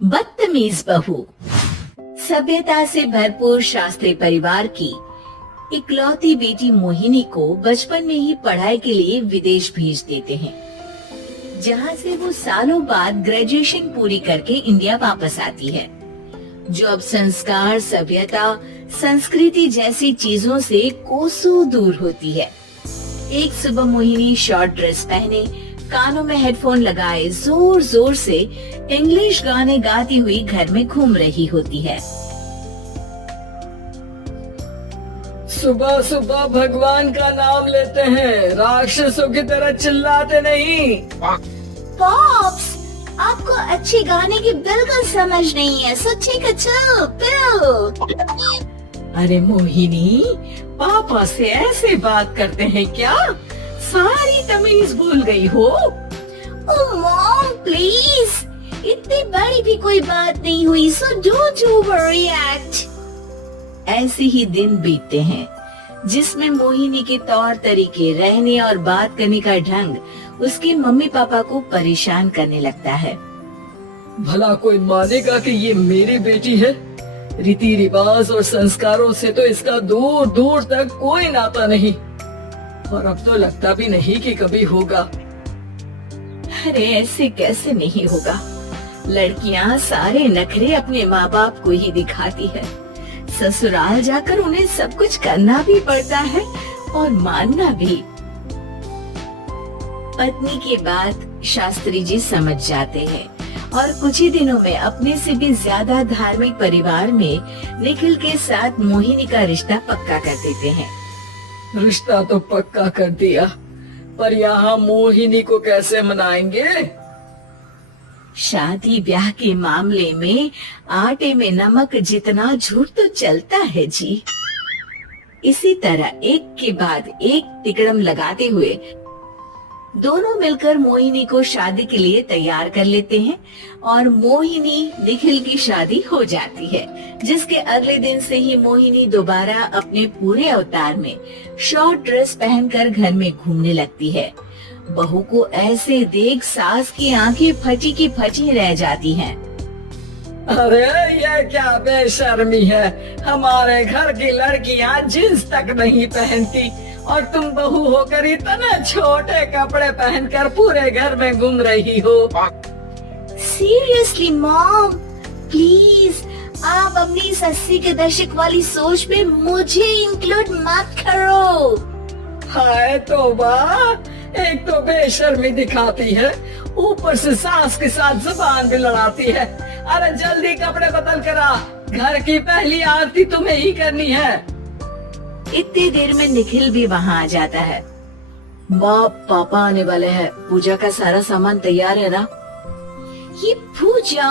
बदतमीज बहू। सभ्यता से भरपूर शास्त्री परिवार की इकलौती बेटी मोहिनी को बचपन में ही पढ़ाई के लिए विदेश भेज देते हैं, जहां से वो सालों बाद ग्रेजुएशन पूरी करके इंडिया वापस आती है, जो अब संस्कार, सभ्यता, संस्कृति जैसी चीजों से कोसों दूर होती है। एक सुबह मोहिनी शॉर्ट ड्रेस पहने, कानों में हेडफोन लगाए जोर जोर से इंग्लिश गाने गाती हुई घर में घूम रही होती है। सुबह सुबह भगवान का नाम लेते हैं, राक्षसों की तरह चिल्लाते नहीं। पॉप्स, आपको अच्छे गाने की बिल्कुल समझ नहीं है, so take a chill pill। अरे मोहिनी, पापा से ऐसे बात करते हैं क्या? सारी तमीज भूल गई हो। ओह मॉम प्लीज, इतनी बड़ी भी कोई बात नहीं हुई, so don't overreact। ऐसे ही दिन बीतते हैं जिसमें मोहिनी के तौर तरीके, रहने और बात करने का ढंग उसके मम्मी पापा को परेशान करने लगता है। भला कोई मानेगा कि ये मेरी बेटी है? रीति रिवाज और संस्कारों से तो इसका दूर दूर तक कोई नाता नहीं, और अब तो लगता भी नहीं कि कभी होगा। अरे ऐसे कैसे नहीं होगा? लड़कियां सारे नखरे अपने माँ बाप को ही दिखाती है। ससुराल जाकर उन्हें सब कुछ करना भी पड़ता है और मानना भी। पत्नी की बात शास्त्री जी समझ जाते हैं और कुछ ही दिनों में अपने से भी ज्यादा धार्मिक परिवार में निखिल के साथ मोहिनी का रिश्ता पक्का कर देते हैं। रिश्ता तो पक्का कर दिया, पर यहाँ मोहिनी को कैसे मनाएंगे? शादी ब्याह के मामले में आटे में नमक जितना झूठ तो चलता है जी। इसी तरह एक के बाद एक तिकड़म लगाते हुए दोनों मिलकर मोहिनी को शादी के लिए तैयार कर लेते हैं और मोहिनी निखिल की शादी हो जाती है, जिसके अगले दिन से ही मोहिनी दोबारा अपने पूरे अवतार में शॉर्ट ड्रेस पहनकर घर में घूमने लगती है। बहू को ऐसे देख सास की आंखें फटी की फटी रह जाती हैं। अरे ये क्या बेशर्मी है, हमारे घर की लड़कियां जींस तक नहीं पहनती और तुम बहू होकर इतने छोटे कपड़े पहनकर पूरे घर में घूम रही हो। सीरियसली मॉम, प्लीज आप अपनी इस 80 के दशक वाली सोच में मुझे इंक्लूड मत करो। हाय तौबा, एक तो बेशर्मी दिखाती है, ऊपर से सास के साथ जुबान भी लड़ाती है। अरे जल्दी कपड़े बदल कर आ, घर की पहली आरती तुम्हें ही करनी है। इतनी देर में निखिल भी वहाँ आ जाता है। माँ पापा आने वाले हैं, पूजा का सारा सामान तैयार है ना? ये पूजा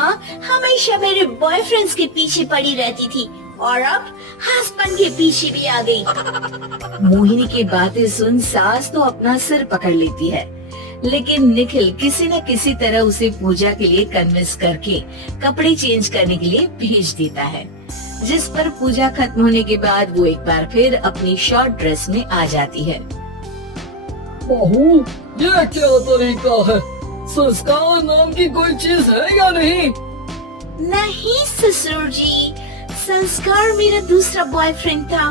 हमेशा मेरे बॉयफ्रेंड्स के पीछे पड़ी रहती थी और अब हस्बैंड के पीछे भी आ गई। मोहिनी की बातें सुन सास तो अपना सिर पकड़ लेती है, लेकिन निखिल किसी न किसी तरह उसे पूजा के लिए कन्विंस करके कपड़े चेंज करने के लिए भेज देता है, जिस पर पूजा खत्म होने के बाद वो एक बार फिर अपनी शॉर्ट ड्रेस में आ जाती है। बहू, ये क्या तरीका है? संस्कार नाम की कोई चीज है या नहीं? नहीं ससुर जी, संस्कार मेरा दूसरा बॉयफ्रेंड था,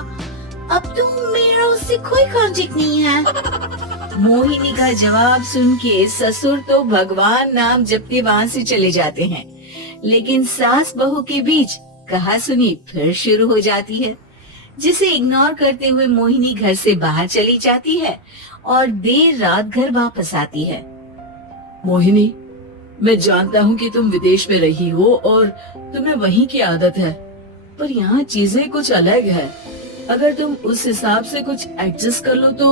अब तो मेरा उससे कोई कॉन्टेक्ट नहीं है। मोहिनी का जवाब सुन के ससुर तो भगवान नाम जपते वहाँ से चले जाते हैं, लेकिन सास बहू के बीच कहा सुनी फिर शुरू हो जाती है, जिसे इग्नोर करते हुए मोहिनी घर से बाहर चली जाती है और देर रात घर वापस आती है। मोहिनी, मैं जानता हूँ कि तुम विदेश में रही हो और तुम्हें वहीं की आदत है, पर यहाँ चीजें कुछ अलग है। अगर तुम उस हिसाब से कुछ एडजस्ट कर लो तो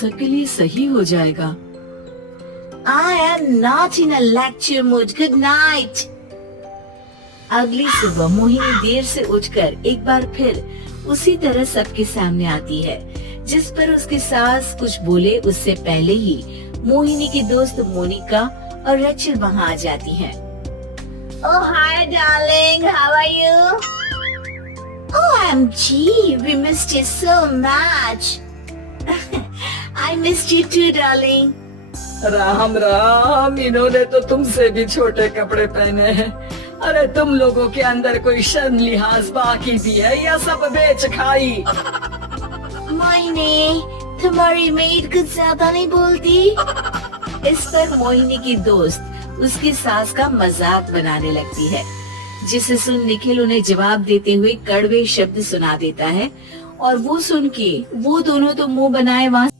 सबके लिए सही हो जाएगा। I am not in a lecture mood. Good night. अगली सुबह मोहिनी देर से उठकर एक बार फिर उसी तरह सबके सामने आती है, जिस पर उसकी सास कुछ बोले उससे पहले ही मोहिनी की दोस्त मोनिका और रेचल वहाँ आ जाती हैं। Oh hi darling, how are you? OMG, we missed you so much. I missed you too darling. Ram Ram, इन्होंने तो तुमसे भी छोटे कपड़े पहने हैं। अरे तुम लोगों के अंदर कोई शर्म लिहाज बाकी भी है या सब बेच खाई? मोहिनी, तुम्हारी मेड कुछ ज्यादा नहीं बोलती? इस पर मोहिनी की दोस्त उसकी सास का मजाक बनाने लगती है, जिसे सुन निखिल उन्हें जवाब देते हुए कड़वे शब्द सुना देता है और वो सुन के वो दोनों तो मुंह बनाए वहाँ